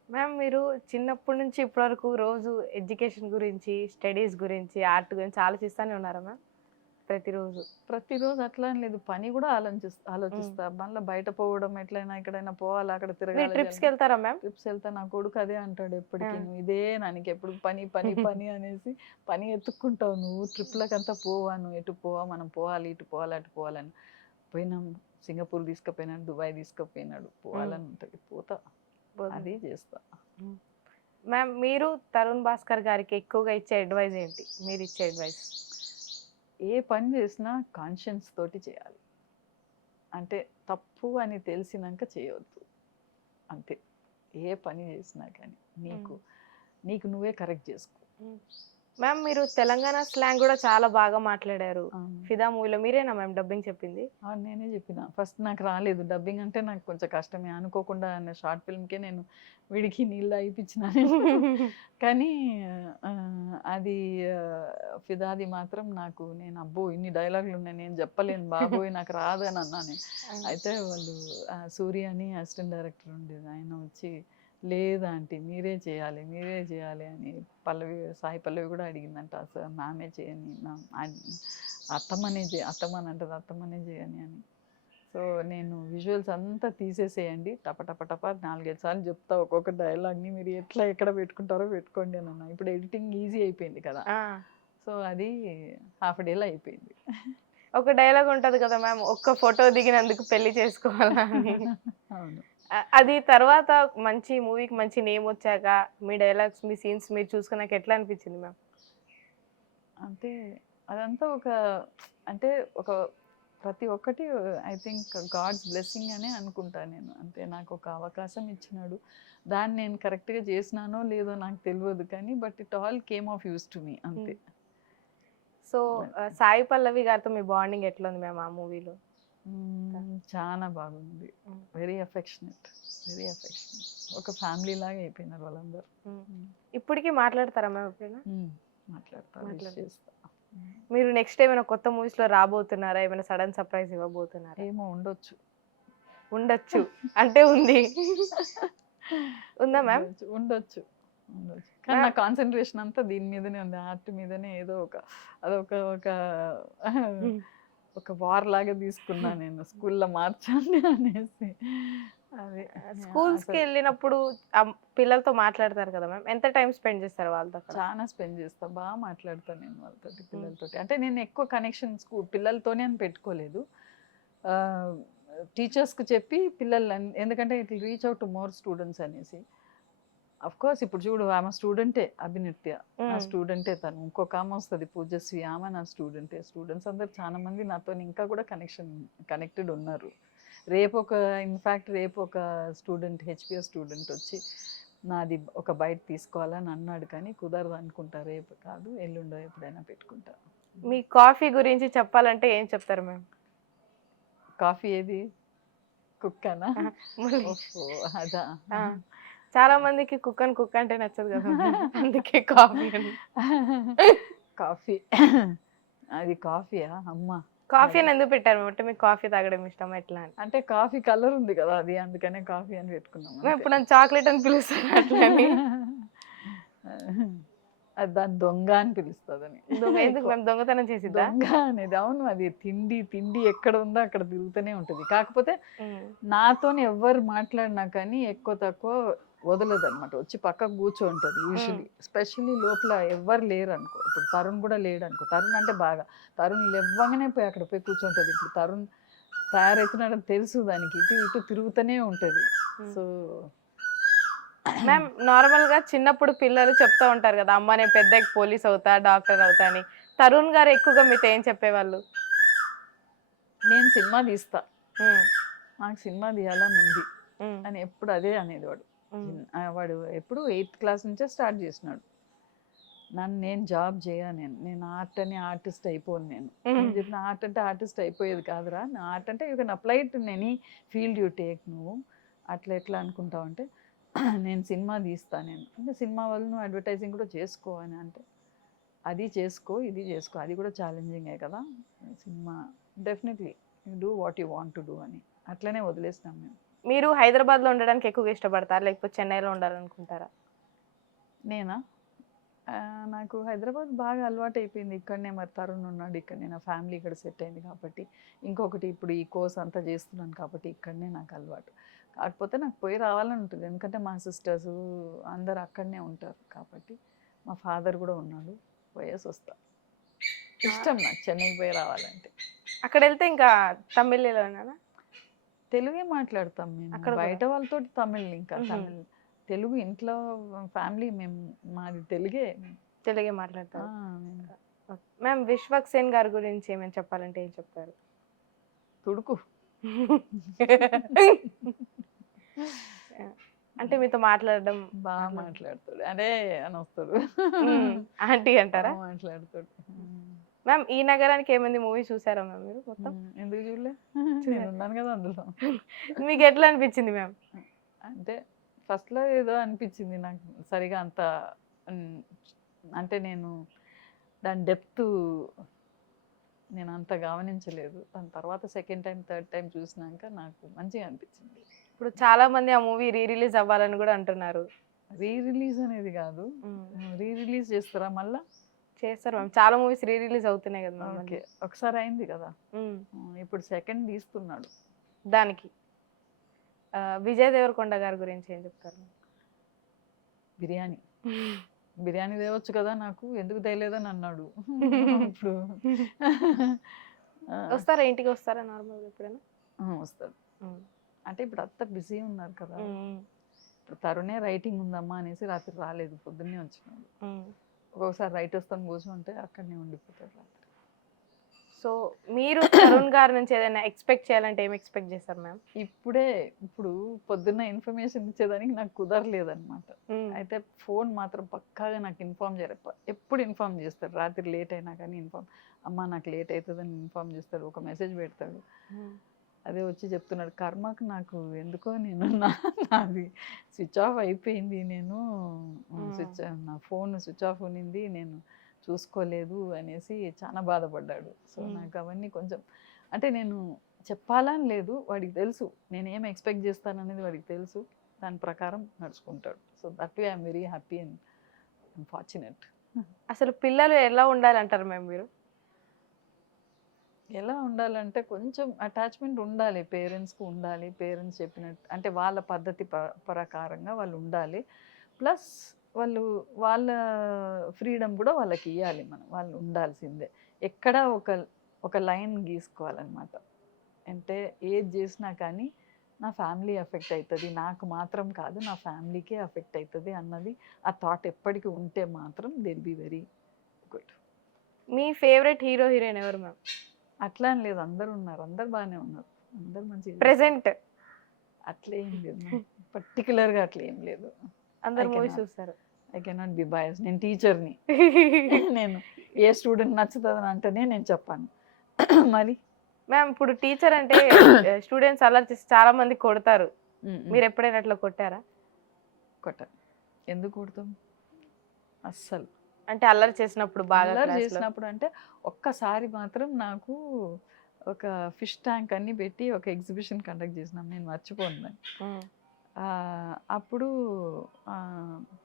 మ్యామ్ మీరు చిన్నప్పటి నుంచి ఇప్పటివరకు రోజు ఎడ్యుకేషన్ గురించి, స్టడీస్ గురించి, ఆర్ట్ గురించి ఆలోచిస్తూనే ఉన్నారా మ్యామ్? ప్రతిరోజు అట్లా అని లేదు, పని కూడా ఆలోచిస్తా మళ్ళీ బయట పోవడం, ఎట్లయినా ఎక్కడైనా పోవాలి, అక్కడ మీరు తిరగాలి. ట్రిప్స్కి వెళ్తారా మ్యామ్? ట్రిప్స్ వెళ్తా, నా కొడుకు అదే అంటాడు ఎప్పటికీ, నువ్వు ఇదే నానికి ఎప్పుడు పని పని పని అనేసి పని ఎత్తుక్కుంటావు, నువ్వు ట్రిప్లకంతా పోవా, నువ్వు ఎటు పోవా, మనం పోవాలి, ఇటు పోవాలి, అటు పోవాలని. పోయినాం, సింగపూర్ తీసుకుపోయినాడు, దుబాయ్ తీసుకుపోయినాడు, పోవాలని ఉంటుంది, పోతా, అది చేస్తా. మ్యామ్ మీరు తరుణ్ భాస్కర్ గారికి ఎక్కువగా ఇచ్చే అడ్వైజ్ ఏంటి? మీరు ఇచ్చే అడ్వైస్? ఏ పని చేసినా కాన్షియన్స్ తోటి చేయాలి, అంటే తప్పు అని తెలిసినాక చేయవద్దు, అంతే. ఏ పని చేసినా కానీ నీకు నువ్వే కరెక్ట్ చేసుకో. మ్యామ్ మీరు తెలంగాణ స్లాంగ్ కూడా చాలా బాగా మాట్లాడారు. ఫిదా మూవీలో మీరేనా మ్యామ్ డబ్బింగ్ చెప్పింది? నేనే చెప్పిన. ఫస్ట్ నాకు రాలేదు డబ్బింగ్, అంటే నాకు కొంచెం కష్టమే, అనుకోకుండా షార్ట్ ఫిల్మ్కే నేను వీడికి నీళ్ళు అయిపించిన. కానీ అది ఫిదాది మాత్రం నాకు, నేను అబ్బో ఇన్ని డైలాగులు ఉన్నాయి, నేను చెప్పలేను బాబోయ్, నాకు రాదు అని అన్నాను. అయితే వాళ్ళు సూర్య అని అసిస్టెంట్ డైరెక్టర్ ఉండేది, ఆయన వచ్చి లేదా ఆంటీ మీరే చేయాలి అని సాయి పల్లవి కూడా అడిగిందంట, అసలు మ్యామే చేయని, అత్తమ్మని అంటది, అత్తమ్మనే చేయని అని. సో నేను విజువల్స్ అంతా తీసేసేయండి, టప 4-5 సార్లు చెప్తా ఒక్కొక్క డైలాగ్ని, మీరు ఎట్లా ఎక్కడ పెట్టుకుంటారో పెట్టుకోండి అని అన్నా. ఇప్పుడు ఎడిటింగ్ ఈజీ అయిపోయింది కదా, సో అది హాఫ్ డేలో అయిపోయింది. ఒక డైలాగ్ ఉంటది కదా మ్యామ్, ఒక్క ఫోటో దిగినందుకు పెళ్లి చేసుకోవాలని. అవును. అది తర్వాత మంచి మూవీకి మంచి నేమ్ వచ్చాక మీ డైలాగ్స్, మీ సీన్స్ మీరు చూసుకున్నాక ఎట్లా అనిపించింది మ్యామ్? అంటే అదంతా అంటే ప్రతి ఒక్కటి ఐ థింక్ గాడ్స్ బ్లెస్సింగ్ అనే అనుకుంటా నేను. అంటే నాకు ఒక అవకాశం ఇచ్చినాడు, దాన్ని నేను కరెక్ట్గా చేసినానో లేదో నాకు తెలియదు, కానీ but it all came of use to me, అంతే. సో సాయి పల్లవి గారితో మీ బాండింగ్ ఎట్లా ఉంది మ్యామ్ ఆ మూవీలో? చాలా బాగుంది, వెరీ అఫెక్షనేట్. ఒక ఫ్యామిలీ లాగా అయిపోయినారు వాళ్ళందరూ. ఇప్పటికీ మాట్లాడతారా మ్యామ్ ఎప్పుడైనా? మాట్లాడతా. మీరు నెక్స్ట్ ఏమైనా కొత్త మూవీస్ లో రాబోతున్నారా? ఏమైనా సడన్ సర్ప్రైజ్ ఇవ్వబోతున్నారా? ఏమో ఉండొచ్చు అంటే ఉంది. ఉందా మ్యామ్? ఉండొచ్చు. కానీ నా కాన్సన్ట్రేషన్ అంతా దీని మీదనే ఉంది, ఆర్ట్ మీదనే. ఏదో ఒక వార్ లాగా తీసుకున్నా నేను, స్కూల్లో మార్చండి అనేసి. అదే స్కూల్స్కి వెళ్ళినప్పుడు పిల్లలతో మాట్లాడతారు కదా మ్యామ్, ఎంత టైం స్పెండ్ చేస్తారు వాళ్ళతో? చాలా స్పెండ్ చేస్తా, బాగా మాట్లాడతాను నేను వాళ్ళతోటి, పిల్లలతోటి. అంటే నేను ఎక్కువ కనెక్షన్ పిల్లలతోనే అని పెట్టుకోలేదు, టీచర్స్కి చెప్పి పిల్లలు, ఎందుకంటే it will reach out to more students అనేసి. అఫ్ కోర్స్ ఇప్పుడు చూడు, ఆమె స్టూడెంటే అభినిత్య, నా స్టూడెంటే తను. ఇంకొక ఆమె వస్తుంది పూజశ్రీ, ఆమె నా స్టూడెంటే. స్టూడెంట్స్ అందరు చాలా మంది నాతో ఇంకా కూడా కనెక్టెడ్ ఉన్నారు. రేపు ఒక స్టూడెంట్, హెచ్పిఎస్ స్టూడెంట్ వచ్చి నాది ఒక బైట్ తీసుకోవాలని అన్నాడు, కానీ కుదరదు అనుకుంటా, రేపు కాదు ఎల్లుండో ఎప్పుడైనా పెట్టుకుంటా. మీ కాఫీ గురించి చెప్పాలంటే ఏం చెప్తారు మ్యామ్? కాఫీ ఏది, కుక్కనా? అదా, చాలా మందికి కుక్ అంటే నచ్చదు కదా, అందుకే కాఫీ. కాఫీ అది కాఫీయా అమ్మా? కాఫీ అని ఎందుకు పెట్టారు అంటే మీకు కాఫీ తాగడం ఇష్టం ఎట్లా అని? అంటే కాఫీ కలర్ ఉంది కదా అది, అందుకనే కాఫీ అని పెట్టుకున్నాం. ఇప్పుడు నన్ను చాక్లెట్ అని పిలుస్తాను అట్లని. అది దాని దొంగ అని పిలుస్తుందని. ఎందుకు మేము దొంగతనం చేసి? దొంగ అనేది, అవును, అది తిండి ఎక్కడ ఉందో అక్కడ తిరుగుతూనే ఉంటుంది. కాకపోతే నాతో ఎవరు మాట్లాడినా కానీ ఎక్కువ తక్కువ వదలదు అనమాట, వచ్చి పక్కకు కూర్చోంటుంది యూజువలీ. స్పెషల్లీ లోపల ఎవ్వరు లేరు అనుకో, ఇప్పుడు తరుణ్ కూడా లేడు అనుకో, తరుణ్ అంటే బాగా, తరుణ్ లేవ్వగానే పోయి అక్కడ పోయి కూర్చుంటుంది. ఇప్పుడు తరుణ్ తయారవుతున్నాడని తెలుసు దానికి, ఇటు తిరుగుతూనే ఉంటుంది. సో మ్యామ్ నార్మల్ గా చిన్నప్పుడు పిల్లలు చెప్తా ఉంటారు కదా, అమ్మ నేను పెద్దకి పోలీస్ అవుతా, డాక్టర్ అవుతా అని. తరుణ్ గారు ఎక్కువగా మీతో ఏం చెప్పేవాళ్ళు? నేను సినిమా తీస్తా, నాకు సినిమా తీయాలని ఉంది అని ఎప్పుడు అదే అనేవాడు. వాడు ఎప్పుడు 8th క్లాస్ నుంచే స్టార్ట్ చేసినాడు. నేను జాబ్ నేను ఆర్టిస్ట్ అయిపోను. నేను చెప్పిన ఆర్ట్ అంటే ఆర్టిస్ట్ అయిపోయేది కాదురా, ఆర్ట్ అంటే you can apply it in any field you take. నువ్వు అట్లా ఎట్లా అనుకుంటావు అంటే, నేను సినిమా తీస్తా, నేను అంటే సినిమా వల్ల నువ్వు అడ్వర్టైజింగ్ కూడా చేసుకో అని అంటే, అది చేసుకో ఇది చేసుకో, అది కూడా ఛాలెంజింగే కదా cinema, definitely you do what you want to do అని అట్లనే వదిలేసినాం మేము. మీరు హైదరాబాద్లో ఉండడానికి ఎక్కువగా ఇష్టపడతారా లేకపోతే చెన్నైలో ఉండాలనుకుంటారా? నేనా, నాకు హైదరాబాద్ బాగా అలవాటు అయిపోయింది. ఇక్కడనే మరి తరుణ్ ఉన్నాడు, ఇక్కడనే నా ఫ్యామిలీ ఇక్కడ సెట్ అయింది కాబట్టి. ఇంకొకటి ఇప్పుడు ఈ కోర్స్ అంతా చేస్తున్నాను కాబట్టి ఇక్కడనే నాకు అలవాటు. కాకపోతే నాకు పోయి రావాలని ఉంటుంది, ఎందుకంటే మా సిస్టర్స్ అందరు అక్కడనే ఉంటారు కాబట్టి. మా ఫాదర్ కూడా ఉన్నాడు, పోయేసి వస్తా. ఇష్టం నాకు చెన్నైకి పోయి రావాలంటే. అక్కడ వెళ్తే ఇంకా తమిళ్లోనా? తెలుగే మాట్లాడతాం మేము, అక్కడ కూడా? బయట వాళ్ళతో తమిళ్. ఇంకా మ్హూ. తమిళ్ తెలుగు ఇంట్లో ఫ్యామిలీ మేము, మాది తెలుగే. తెలుగే మాట్లాడతారు. మేము మ్యామ్ విశ్వక్ సేన్ గారి గురించి ఏమైనా చెప్పాలంటే ఏం చెప్తారు? తుడుకు. అంటే మీతో మాట్లాడడం బాగా మాట్లాడతాడు, అదే అని వస్తాడు. ఆంటీ అంటారా? బాగా మాట్లాడతాడు. మ్యామ్ ఈ నగరానికి ఏమైంది మూవీ చూసారా మ్యామ్ మీరు మొత్తం? ఎందుకు చూడలే, నేను ఉన్నాను కదా అందులో. మీకు ఎట్లా అనిపించింది మ్యామ్? అంటే ఫస్ట్లో ఏదో అనిపించింది నాకు, సరిగా అంత అంటే నేను దాని డెప్త్ నేను అంత గమనించలేదు. దాని తర్వాత సెకండ్ టైం థర్డ్ టైం చూసినాక నాకు మంచిగా అనిపించింది. ఇప్పుడు చాలా మంది ఆ మూవీ రిలీజ్ అవ్వాలని కూడా అంటున్నారు. రిలీజ్ అనేది కాదు, రిలీజ్ చేస్తారా మళ్ళా? చేస్తారు మ్యామ్, చాలా మూవీస్ రిలీజ్ అవుతున్నాయి కదా మ్యామ్. ఓకే, ఒకసారి అయింది కదా, ఇప్పుడు సెకండ్ తీస్తున్నాడు. దానికి విజయ్ దేవరకొండ గారి గురించి ఏం చెప్తారు? బిర్యానీ బిర్యానీ తేవచ్చు కదా, నాకు ఎందుకు తేలేదని అన్నాడు. ఇప్పుడు వస్తారా, ఇంటికి వస్తారా నార్మల్గా ఎప్పుడైనా? వస్తాడు. అంటే ఇప్పుడు అంతా బిజీ ఉన్నారు కదా. ఇప్పుడు తరుణే రైటింగ్ ఉందమ్మా అనేసి రాత్రి రాలేదు, పొద్దున్నే వచ్చినాడు. ఒక్కొక్కసారి రైట్ వస్తాను కూర్చుంటే అక్కడనే ఉండిపోతాడు రాత్రి. సో మీరు తరుణ్ గారి నుంచి ఏదైనా ఎక్స్పెక్ట్ చేయాలంటే ఏం ఎక్స్పెక్ట్ చేస్తారు మ్యామ్? ఇప్పుడు పొద్దున్న ఇన్ఫర్మేషన్ ఇచ్చేదానికి నాకు కుదరలేదన్నమాట. అయితే ఫోన్ మాత్రం పక్కాగా నాకు ఇన్ఫార్మ్ చేయరు, ఎప్పుడు ఇన్ఫార్మ్ చేస్తాడు. రాత్రి లేట్ అయినా కానీ అమ్మ నాకు లేట్ అవుతుందని ఇన్ఫార్మ్ చేస్తాడు, ఒక మెసేజ్ పెడతాడు. అదే వచ్చి చెప్తున్నాడు, కర్మకు నాకు ఎందుకో నేను నాది స్విచ్ ఆఫ్ అయిపోయింది, నేను నా ఫోన్ స్విచ్ ఆఫ్ ఉన్నింది, నేను చూసుకోలేదు అనేసి చాలా బాధపడ్డాడు. సో నాకు అవన్నీ కొంచెం అంటే నేను చెప్పాలని లేదు, వాడికి తెలుసు నేను ఏం ఎక్స్పెక్ట్ చేస్తాననేది వాడికి తెలుసు, దాని ప్రకారం నడుచుకుంటాడు. So that way I'm very happy and fortunate. అసలు పిల్లలు ఎలా ఉండాలంటారు మ్యామ్ మీరు? ఎలా ఉండాలంటే కొంచెం అటాచ్మెంట్ ఉండాలి, పేరెంట్స్కి ఉండాలి. పేరెంట్స్ చెప్పినట్టు అంటే వాళ్ళ పద్ధతి ప్రకారంగా వాళ్ళు ఉండాలి. ప్లస్ వాళ్ళ ఫ్రీడమ్ కూడా వాళ్ళకి ఇవ్వాలి, వాళ్ళు ఉండాల్సిందే. ఎక్కడ ఒక లైన్ గీసుకోవాలన్నమాట. అంటే ఏది చేసినా కానీ నా ఫ్యామిలీ ఎఫెక్ట్ అవుతుంది, నాకు మాత్రం కాదు నా ఫ్యామిలీకే ఎఫెక్ట్ అవుతుంది అన్నది ఆ థాట్ ఎప్పటికీ ఉంటే మాత్రం they will be very good. Me favourite hero heroine ఎవరు మ్యామ్? అట్లా అని లేదు, అందరు ఉన్నారు, అందరు బాగానే ఉన్నారు, అందరు మంచిగా. ప్రెసెంట్ అట్లా ఏం లేదు, పర్టికులర్గా అట్లా ఏం లేదు. అందరు మూవీస్ చూస్తారు. ఐ కెనాట్ బి బయాస్, నేను టీచర్ని. నేను ఏ స్టూడెంట్ నచ్చుతుందని అంటేనే నేను చెప్పాను. మరి మ్యామ్ ఇప్పుడు టీచర్ అంటే స్టూడెంట్స్ అలా చేసి చాలా మంది కొడతారు, మీరు ఎప్పుడైనా అట్లా కొట్టారా? కొట్టాను. ఎందుకు కొడతాం అస్సలు. అంటే అల్లరి చేసినప్పుడు బాగా అల్లరి చేసినప్పుడు అంటే ఒక్కసారి మాత్రం నాకు ఒక ఫిష్ ట్యాంక్ అన్ని పెట్టి ఒక ఎగ్జిబిషన్ కండక్ట్ చేసినాం, నేను మర్చిపోను దాన్ని. అప్పుడు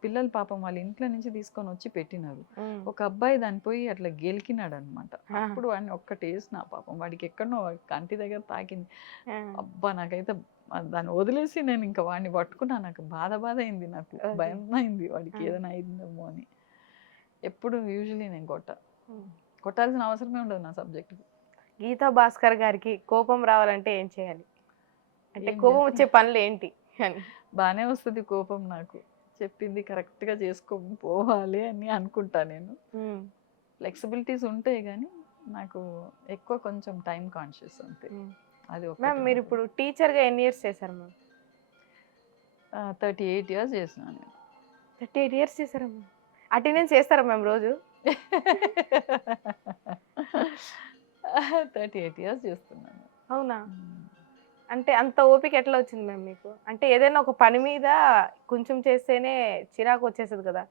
పిల్లలు పాపం వాళ్ళ ఇంట్లో నుంచి తీసుకొని వచ్చి పెట్టినారు. ఒక అబ్బాయి దాన్ని పోయి అట్లా గెలికినాడు అనమాట. అప్పుడు వాడిని ఒక్కటి వేసిన, పాపం వాడికి ఎక్కడనో కంటి దగ్గర తాకింది. అబ్బా నాకైతే దాన్ని వదిలేసి నేను ఇంకా వాడిని పట్టుకున్నా, నాకు బాధ అయింది, నాకు భయం అయింది వాడికి ఏదైనా అయిందేమో అని. ఎప్పుడు యూజువలీ నేను కొట్టాల్సిన అవసరమే ఉండదు నా సబ్జెక్టుకి. గీతా భాస్కర్ గారికి కోపం రావాలంటే ఏం చేయాలి, అంటే కోపం వచ్చే పనులు ఏంటి అని? బాగానే వస్తుంది కోపం, నాకు చెప్పింది కరెక్ట్గా పోవాలి అని అనుకుంటా నేను. ఫ్లెక్సిబిలిటీస్ ఉంటాయి కానీ నాకు ఎక్కువ కొంచెం టైం కాన్షియస్ అంతే. అది మ్యామ్ మీరు ఇప్పుడు టీచర్గా ఎన్ని ఇయర్స్ చేశారు మ్యామ్? 38 years చేసిన నేను. 38 years చేశారా మ్యామ్? అటెండెన్స్ చేస్తారా మ్యామ్ రోజు? 38 years చేస్తున్నాను. అవునా? అంటే అంత ఓపిక ఎట్లా వచ్చింది మ్యామ్ మీకు? అంటే ఏదైనా ఒక పని మీద కొంచెం చేస్తేనే చిరాకు వచ్చేస్తుంది కదా,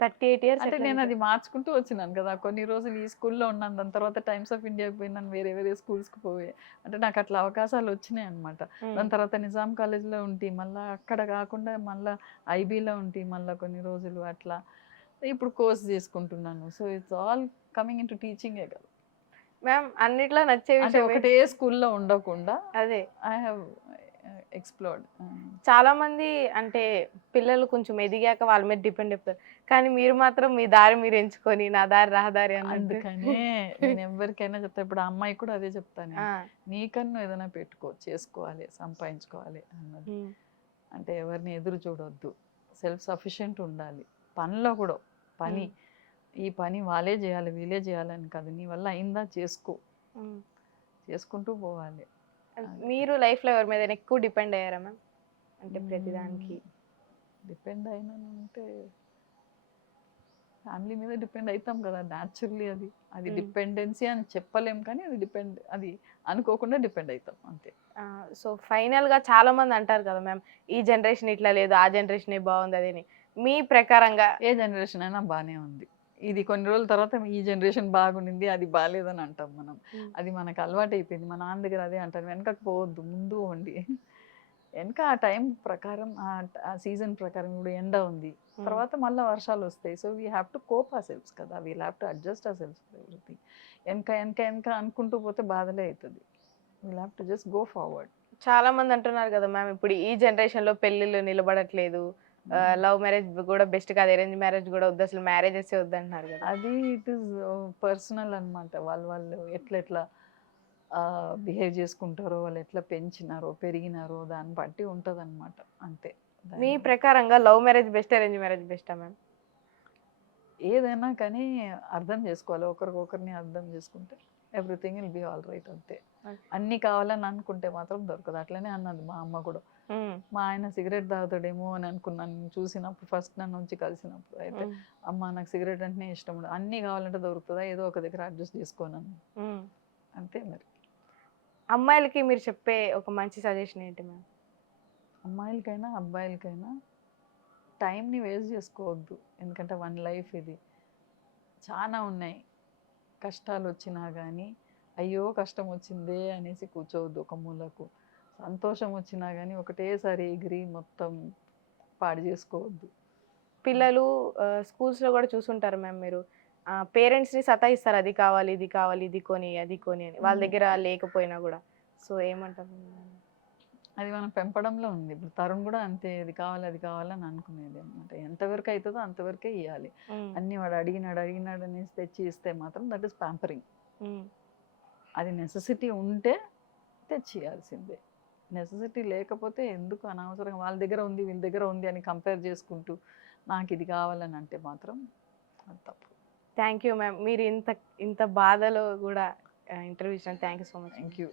38 years అంటే నేను అది మార్చుకుంటూ వచ్చినాను కదా. కొన్ని రోజులు ఈ స్కూల్లో ఉన్నాను, దాని తర్వాత టైమ్స్ ఆఫ్ ఇండియాకి పోయినాను, వేరే స్కూల్స్కి పోయి, అంటే నాకు అట్లా అవకాశాలు వచ్చినాయి అనమాట. దాని తర్వాత నిజాం కాలేజ్లో ఉంటే, మళ్ళీ అక్కడ కాకుండా మళ్ళీ ఐబీలో ఉంటే, మళ్ళీ కొన్ని రోజులు అట్లా ఇప్పుడు కోర్స్ చేసుకుంటున్నాను. So it's all coming into టీచింగే కదా. మ్యామ్ అన్నిట్లో నచ్చే అంటే విషయం ఒకటే స్కూల్లో ఉండకుండా అదే ఐ హ్యావ్ ఎక్స్‌ప్లోర్డ్. చాలా మంది అంటే పిల్లలు కొంచెం ఎదిగాక వాళ్ళ మీద డిపెండ్ అయిపోతారు. కానీ మీరు మాత్రం మీ దారి మీరు ఎంచుకొని నా దారి రహదారి అన్నట్టు. అందుకనే నేను ఎవరికైనా చెప్తా. ఇప్పుడు ఆ అమ్మాయికి కూడా అదే చెప్తా నేను. ఆ, నీకన్నా ఏదైనా పెట్టుకో, చేసుకోవాలి, సంపాదించుకోవాలి అన్నది. ఉమ్, అంటే ఎవరిని ఎదురు చూడొద్దు. సెల్ఫ్ సఫిషియెంట్ ఉండాలి. పనిలో కూడా పని ఉమ్, ఈ పని వాళ్ళే చేయాలి, వీళ్ళే చేయాలని కాదు. నీ వల్ల అయిందా చేసుకో. ఉమ్. చేసుకుంటూ పోవాలి. అదే. మీరు లైఫ్లో ఎవరి మీద ఎక్కువ డిపెండ్ అయ్యారా మ్యామ్? అంటే ప్రతిదానికి డిపెండ్ అయినానంటే ఫ్యామిలీ మీద డిపెండ్ అవుతాం కదా న్యాచురల్లీ. అది డిపెండెన్సీ అని చెప్పలేం, కానీ అది అనుకోకుండా డిపెండ్ అవుతాం అంతే. సో ఫైనల్గా చాలా మంది అంటారు కదా మ్యామ్, ఈ జనరేషన్ ఇట్లా లేదు, ఆ జనరేషన్ బాగుంది అదని. మీ ప్రకారంగా ఏ జనరేషన్ అయినా బాగానే ఉంది. ఇది కొన్ని రోజుల తర్వాత ఈ జనరేషన్ బాగుండింది, అది బాగాలేదని అంటాం మనం. అది మనకు అలవాటు అయిపోయింది. మా నాన్న దగ్గర అదే అంటారు, వెనకకు పోవద్దు, ముందు పోండి. వెనక ఆ టైం ప్రకారం, ఆ సీజన్ ప్రకారం ఇప్పుడు ఎండ ఉంది, తర్వాత మళ్ళీ వర్షాలు వస్తాయి. So we have to cope our selfs కదా, we have to adjust our selfs for everything. వెనక వెనక వెనక అనుకుంటూ పోతే బాధలే అవుతుంది. We have to just go forward. చాలా మంది అంటున్నారు కదా మ్యామ్, ఇప్పుడు ఈ జనరేషన్ లో పెళ్లిళ్ళు నిలబడట్లేదు, లవ్ మ్యారేజ్ కూడా బెస్ట్ కాదు, అరేంజ్ మ్యారేజ్ కూడా వద్దు, అసలు మ్యారేజెస్ వద్దు అంటున్నారు కదా. అది ఇట్ ఈస్ పర్సనల్ అనమాట. వాళ్ళు ఎట్లా బిహేవ్ చేసుకుంటారో, వాళ్ళు ఎట్లా పెంచినారో పెరిగినారో దాన్ని బట్టి ఉంటుంది అనమాట, అంతే. మీ ప్రకారంగా love marriage best, arrange marriage బెస్టా మ్యామ్? ఏదైనా కానీ అర్థం చేసుకోవాలి, ఒకరికొకరిని అర్థం చేసుకుంటే everything will be all right, అంతే. అన్నీ కావాలని అనుకుంటే మాత్రం దొరకదు. అట్లనే అన్నది మా అమ్మ కూడా. మా ఆయన సిగరెట్ తాగుతాడేమో అని అనుకున్నాను చూసినప్పుడు, ఫస్ట్ నన్ను వచ్చి కలిసినప్పుడు. అయితే అమ్మ నాకు సిగరెట్ అంటేనే ఇష్టం ఉండదు, అన్నీ కావాలంటే దొరుకుతుందా, ఏదో ఒక దగ్గర అడ్జస్ట్ చేసుకోనని, అంతే. మరి అమ్మాయిలకి మీరు చెప్పే ఒక మంచి సజెషన్ ఏంటి మ్యామ్? అమ్మాయిలకైనా అబ్బాయిలకైనా టైంని వేస్ట్ చేసుకోవద్దు. ఎందుకంటే వన్ లైఫ్ ఇది. చాలా ఉన్నాయి. కష్టాలు వచ్చినా కానీ అయ్యో కష్టం వచ్చిందే అనేసి కూర్చోవద్దు ఒక మూలకు. సంతోషం వచ్చినా కానీ ఒకటేసారి ఎగిరి మొత్తం పాడు చేసుకోవద్దు. పిల్లలు స్కూల్స్లో కూడా చూసుంటారు మ్యామ్ మీరు, పేరెంట్స్ని సతాయిస్తారు, అది కావాలి, ఇది కావాలి, ఇది కొని, అది కొని అని, వాళ్ళ దగ్గర లేకపోయినా కూడా. సో ఏమంటారు? అది మనం పెంపడంలో ఉంది. ఇప్పుడు తరుణ్ కూడా అంతే, ఇది కావాలి అది కావాలని అనుకునేది అనమాట. ఎంతవరకు అవుతుందో అంతవరకే ఇవ్వాలి. అన్నీ వాడు అడిగినాడు అనేసి తెచ్చి ఇస్తే మాత్రం దట్ ఈస్ ప్యాంపరింగ్. అది నెసెసిటీ ఉంటే తెచ్చి ఇవ్వాల్సిందే. నెసెసిటీ లేకపోతే ఎందుకు అనవసరంగా వాళ్ళ దగ్గర ఉంది వీళ్ళ దగ్గర ఉంది అని కంపేర్ చేసుకుంటూ నాకు ఇది కావాలని అంటే మాత్రం అది తప్పు. థ్యాంక్ యూ మ్యామ్, మీరు ఇంత బాధలో కూడా ఇంటర్వ్యూ ఇచ్చిన thank you so much. Thank you.